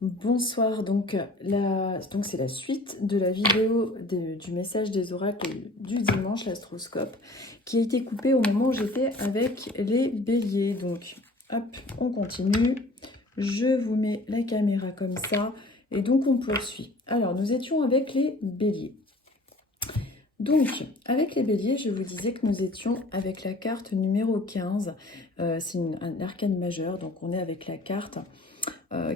Bonsoir, donc c'est la suite de la vidéo du message des oracles du dimanche, l'astroscope, qui a été coupée au moment où j'étais avec les béliers. Donc, hop, on continue. Je vous mets la caméra comme ça, et donc on poursuit. Alors, nous étions avec les béliers. Donc, avec les béliers, je vous disais que nous étions avec la carte numéro 15. C'est un arcane majeur, donc on est avec la carte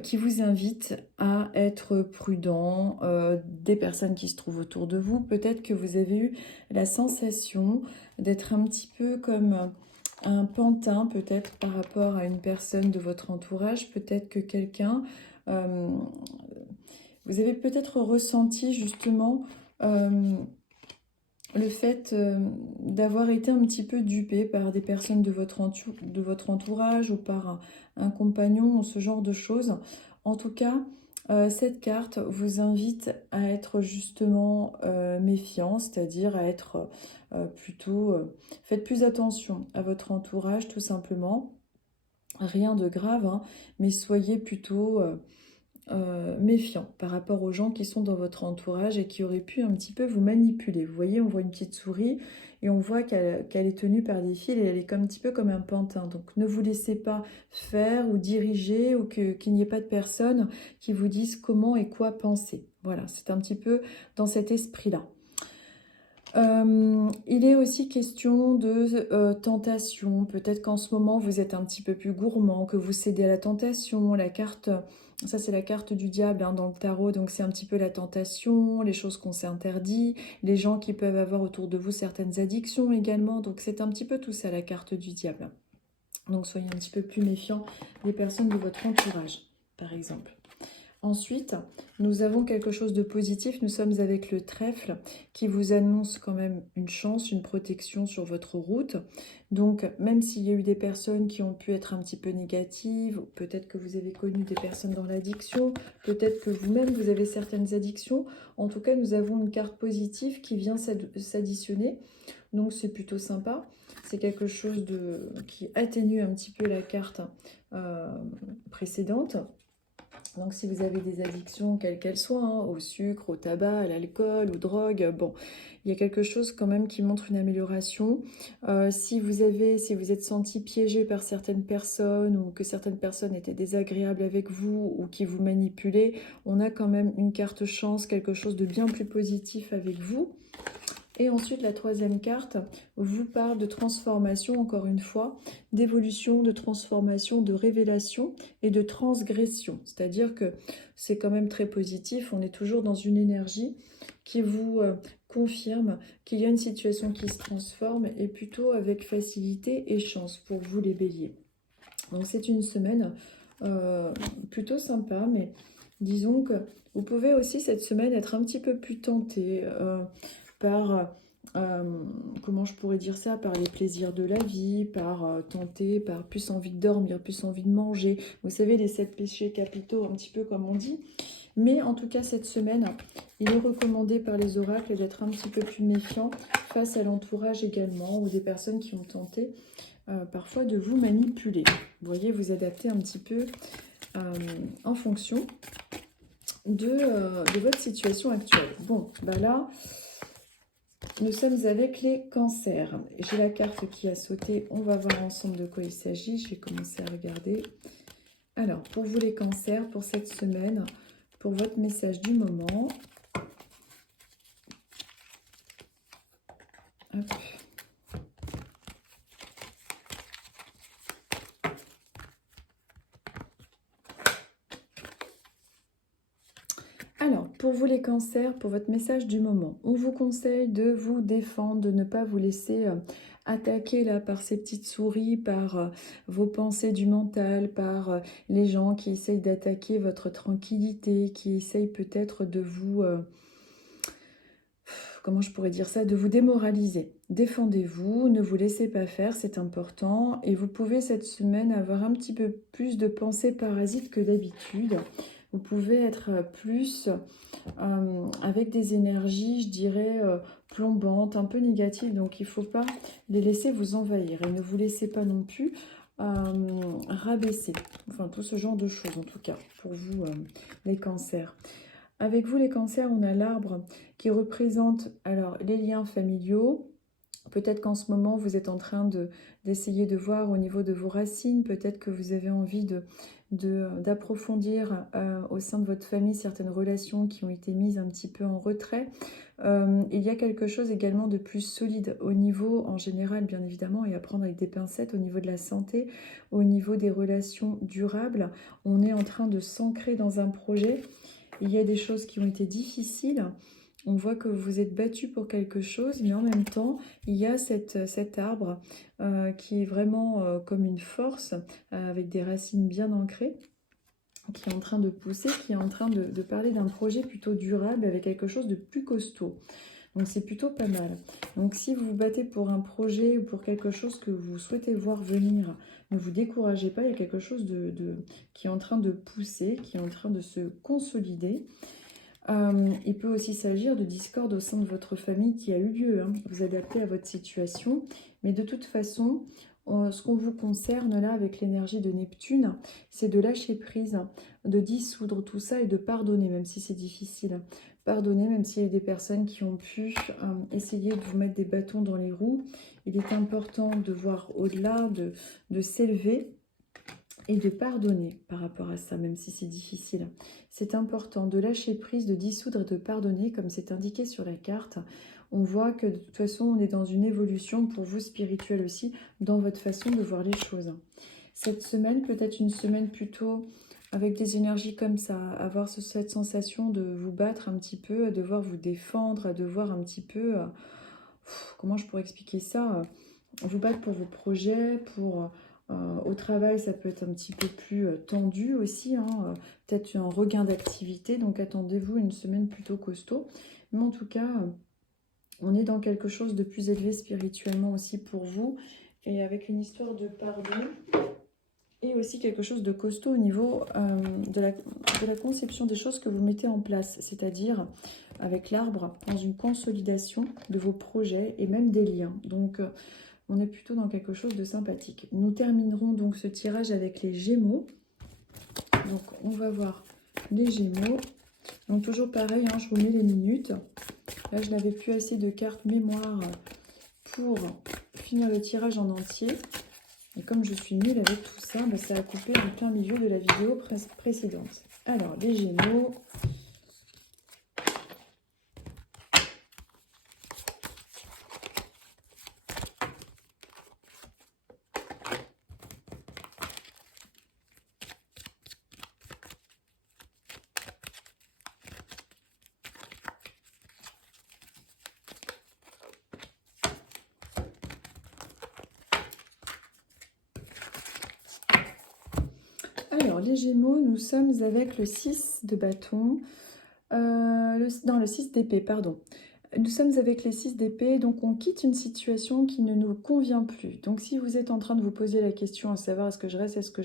qui vous invite à être prudent, des personnes qui se trouvent autour de vous. Peut-être que vous avez eu la sensation d'être un petit peu comme un pantin, peut-être par rapport à une personne de votre entourage. Peut-être que quelqu'un... vous avez peut-être ressenti justement le fait d'avoir été un petit peu dupé par des personnes de votre entourage ou par un compagnon ou ce genre de choses. En tout cas, cette carte vous invite à être justement méfiant, c'est-à-dire à être plutôt... faites plus attention à votre entourage tout simplement. Rien de grave, hein, mais soyez plutôt... méfiant par rapport aux gens qui sont dans votre entourage et qui auraient pu un petit peu vous manipuler. Vous voyez, on voit une petite souris et on voit qu'elle est tenue par des fils et elle est comme, un petit peu comme un pantin. Donc ne vous laissez pas faire ou diriger ou qu'il n'y ait pas de personnes qui vous disent comment et quoi penser. Voilà, c'est un petit peu dans cet esprit-là. Il est aussi question de tentation. Peut-être qu'en ce moment, vous êtes un petit peu plus gourmand, que vous cédez à la tentation. La carte, ça c'est la carte du diable hein, dans le tarot, donc c'est un petit peu la tentation, les choses qu'on s'est interdit, les gens qui peuvent avoir autour de vous certaines addictions également. Donc c'est un petit peu tout ça, la carte du diable. Donc soyez un petit peu plus méfiant des personnes de votre entourage, par exemple. Ensuite, nous avons quelque chose de positif. Nous sommes avec le trèfle qui vous annonce quand même une chance, une protection sur votre route. Donc, même s'il y a eu des personnes qui ont pu être un petit peu négatives, peut-être que vous avez connu des personnes dans l'addiction, peut-être que vous-même vous avez certaines addictions. En tout cas, nous avons une carte positive qui vient s'additionner. Donc, c'est plutôt sympa. C'est quelque chose qui atténue un petit peu la carte précédente. Donc si vous avez des addictions, quelles qu'elles soient, hein, au sucre, au tabac, à l'alcool, aux drogues, bon, il y a quelque chose quand même qui montre une amélioration. Si vous êtes senti piégé par certaines personnes ou que certaines personnes étaient désagréables avec vous ou qui vous manipulaient, on a quand même une carte chance, quelque chose de bien plus positif avec vous. Et ensuite, la troisième carte vous parle de transformation, encore une fois, d'évolution, de transformation, de révélation et de transgression. C'est-à-dire que c'est quand même très positif, on est toujours dans une énergie qui vous confirme qu'il y a une situation qui se transforme et plutôt avec facilité et chance pour vous les béliers. Donc c'est une semaine plutôt sympa, mais disons que vous pouvez aussi cette semaine être un petit peu plus tenté par, comment je pourrais dire ça, par les plaisirs de la vie, par tenter, par plus envie de dormir, plus envie de manger. Vous savez, les 7 péchés capitaux, un petit peu comme on dit. Mais en tout cas, cette semaine, il est recommandé par les oracles d'être un petit peu plus méfiant face à l'entourage également, ou des personnes qui ont tenté parfois de vous manipuler. Vous voyez, vous adaptez un petit peu en fonction de votre situation actuelle. Bon, bah là, nous sommes avec les cancers. J'ai la carte qui a sauté. On va voir ensemble de quoi il s'agit. Je vais commencer à regarder. Alors, pour vous les cancers, pour cette semaine, pour votre message du moment. Hop. Alors, pour vous les cancers, pour votre message du moment, on vous conseille de vous défendre, de ne pas vous laisser attaquer là par ces petites souris, par vos pensées du mental, par les gens qui essayent d'attaquer votre tranquillité, qui essayent peut-être de vous... comment je pourrais dire ça, de vous démoraliser. Défendez-vous, ne vous laissez pas faire, c'est important. Et vous pouvez cette semaine avoir un petit peu plus de pensées parasites que d'habitude. Vous pouvez être plus avec des énergies, je dirais, plombantes, un peu négatives. Donc il ne faut pas les laisser vous envahir. Et ne vous laissez pas non plus rabaisser. Enfin, tout ce genre de choses, en tout cas, pour vous, les cancers. Avec vous, les cancers, on a l'arbre qui représente alors les liens familiaux. Peut-être qu'en ce moment, vous êtes en train d'essayer de voir au niveau de vos racines. Peut-être que vous avez envie d'approfondir au sein de votre famille certaines relations qui ont été mises un petit peu en retrait. Il y a quelque chose également de plus solide au niveau, en général, bien évidemment, et à prendre avec des pincettes, au niveau de la santé, au niveau des relations durables. On est en train de s'ancrer dans un projet. Il y a des choses qui ont été difficiles. On voit que vous êtes battu pour quelque chose, mais en même temps, il y a cet arbre qui est vraiment comme une force, avec des racines bien ancrées, qui est en train de pousser, qui est en train de parler d'un projet plutôt durable, avec quelque chose de plus costaud. Donc c'est plutôt pas mal. Donc si vous vous battez pour un projet ou pour quelque chose que vous souhaitez voir venir, ne vous découragez pas, il y a quelque chose qui est en train de pousser, qui est en train de se consolider. Il peut aussi s'agir de discorde au sein de votre famille qui a eu lieu. Hein. Vous adaptez à votre situation. Mais de toute façon, ce qu'on vous concerne là avec l'énergie de Neptune, c'est de lâcher prise, de dissoudre tout ça et de pardonner, même si c'est difficile. Pardonner, même s'il y a des personnes qui ont pu essayer de vous mettre des bâtons dans les roues. Il est important de voir au-delà, de s'élever et de pardonner par rapport à ça, même si c'est difficile. C'est important de lâcher prise, de dissoudre et de pardonner, comme c'est indiqué sur la carte. On voit que de toute façon, on est dans une évolution pour vous spirituelle aussi, dans votre façon de voir les choses. Cette semaine, peut-être une semaine plutôt avec des énergies comme ça, avoir cette sensation de vous battre un petit peu, à devoir vous défendre, à devoir un petit peu, comment je pourrais expliquer ça, vous battre pour vos projets, au travail, ça peut être un petit peu plus tendu aussi, hein, peut-être un regain d'activité, donc attendez-vous une semaine plutôt costaud. Mais en tout cas, on est dans quelque chose de plus élevé spirituellement aussi pour vous, et avec une histoire de pardon, et aussi quelque chose de costaud au niveau de la conception des choses que vous mettez en place, c'est-à-dire avec l'arbre, dans une consolidation de vos projets et même des liens. Donc, on est plutôt dans quelque chose de sympathique. Nous terminerons donc ce tirage avec les Gémeaux. Donc, on va voir les Gémeaux. Donc, toujours pareil, hein, je vous mets les minutes. Là, je n'avais plus assez de cartes mémoire pour finir le tirage en entier. Et comme je suis nulle avec tout ça, bah, ça a coupé en plein milieu de la vidéo précédente. Alors, les Gémeaux. Alors, les Gémeaux, nous sommes avec le 6 de bâton, non, le 6 d'épée, pardon. Nous sommes avec les 6 d'épée, donc on quitte une situation qui ne nous convient plus. Donc si vous êtes en train de vous poser la question à savoir est-ce que je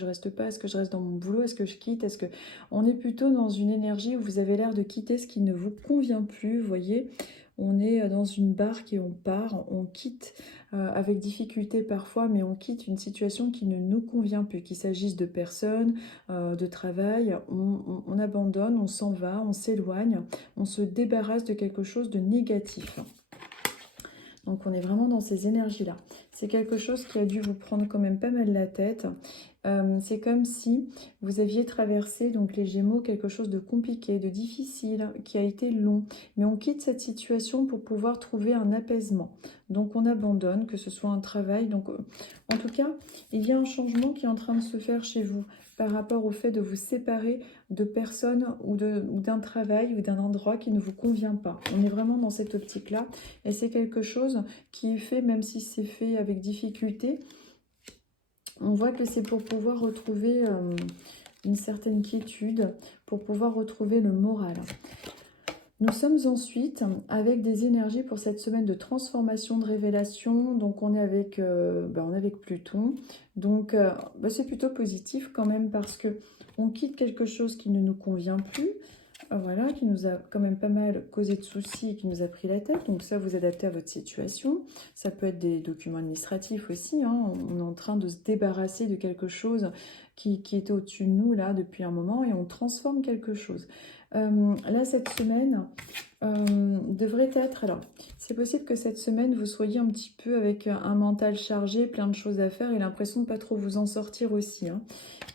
reste pas, est-ce que je reste dans mon boulot, est-ce que je quitte, est-ce que... On est plutôt dans une énergie où vous avez l'air de quitter ce qui ne vous convient plus, vous voyez. On est dans une barque et on part, on quitte avec difficulté parfois, mais on quitte une situation qui ne nous convient plus, qu'il s'agisse de personnes, de travail, on abandonne, on s'en va, on s'éloigne, on se débarrasse de quelque chose de négatif. Donc on est vraiment dans ces énergies-là. C'est quelque chose qui a dû vous prendre quand même pas mal la tête. C'est comme si vous aviez traversé, donc les Gémeaux, quelque chose de compliqué, de difficile, qui a été long. Mais on quitte cette situation pour pouvoir trouver un apaisement. Donc on abandonne, que ce soit un travail. Donc en tout cas, il y a un changement qui est en train de se faire chez vous par rapport au fait de vous séparer de personnes ou d'un travail ou d'un endroit qui ne vous convient pas. On est vraiment dans cette optique-là. Et c'est quelque chose qui est fait, même si c'est fait avec difficulté. On voit que c'est pour pouvoir retrouver une certaine quiétude, pour pouvoir retrouver le moral. Nous sommes ensuite avec des énergies pour cette semaine de transformation, de révélation. Donc on est avec Pluton. Donc c'est plutôt positif quand même parce que on quitte quelque chose qui ne nous convient plus. Voilà, qui nous a quand même pas mal causé de soucis et qui nous a pris la tête. Donc ça, vous adaptez à votre situation. Ça peut être des documents administratifs aussi, hein. On est en train de se débarrasser de quelque chose qui était au-dessus de nous, là, depuis un moment, et on transforme quelque chose. Là, cette semaine devrait être... Alors, c'est possible que cette semaine, vous soyez un petit peu avec un mental chargé, plein de choses à faire et l'impression de pas trop vous en sortir aussi, hein.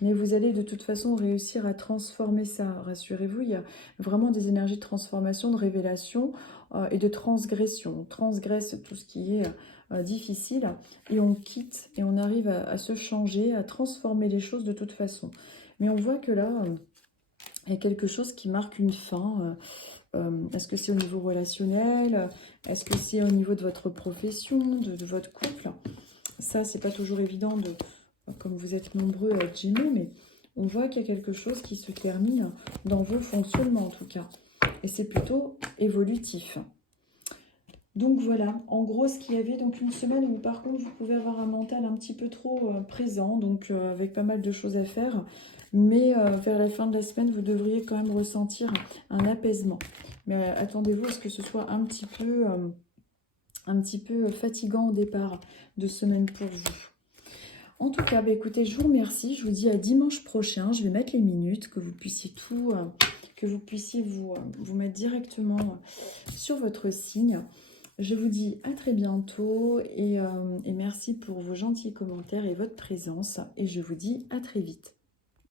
Mais vous allez de toute façon réussir à transformer ça. Rassurez-vous, il y a vraiment des énergies de transformation, de révélation et de transgression. On transgresse tout ce qui est difficile et on quitte et on arrive à se changer, à transformer les choses de toute façon. Mais on voit que là, il y a quelque chose qui marque une fin. Est-ce que c'est au niveau relationnel? Est-ce que c'est au niveau de votre profession, de votre couple? Ça, c'est pas toujours évident, comme vous êtes nombreux à être Gémeaux, mais on voit qu'il y a quelque chose qui se termine dans vos fonctionnements en tout cas. Et c'est plutôt évolutif. Donc voilà, en gros ce qu'il y avait, donc une semaine où par contre vous pouvez avoir un mental un petit peu trop présent, donc avec pas mal de choses à faire, mais vers la fin de la semaine vous devriez quand même ressentir un apaisement. Mais attendez-vous à ce que ce soit un petit peu fatigant au départ de semaine pour vous. En tout cas, bah écoutez, je vous remercie. Je vous dis à dimanche prochain. Je vais mettre les minutes, que vous puissiez que vous puissiez vous mettre directement sur votre signe. Je vous dis à très bientôt et merci pour vos gentils commentaires et votre présence. Et je vous dis à très vite.